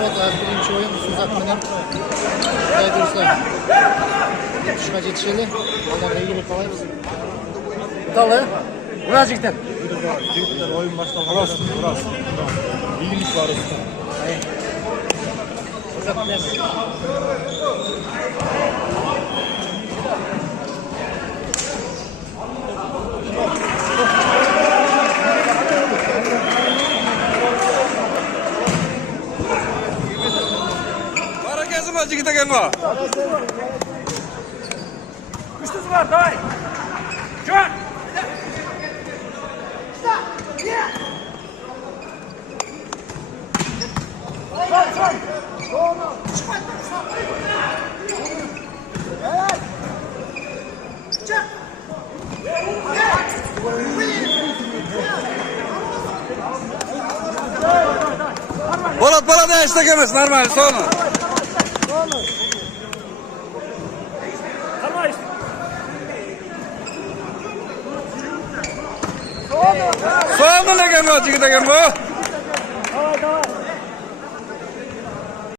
Rahmat birinchi o'yin Suzak bilan Xudoy bersa tutishga yetishadi. Ularga egilib qolaymiz. Dala, Muratjikdan. Jigitlar oyun başlagan. Biraz. İyilik var usta. Suzak bilan Jigit aka mı? Üçtüsü var, давай. Kör. Polat da işte gelmez normal sonra. Soğanlı ne gelmez Jigit aka mı? Давай.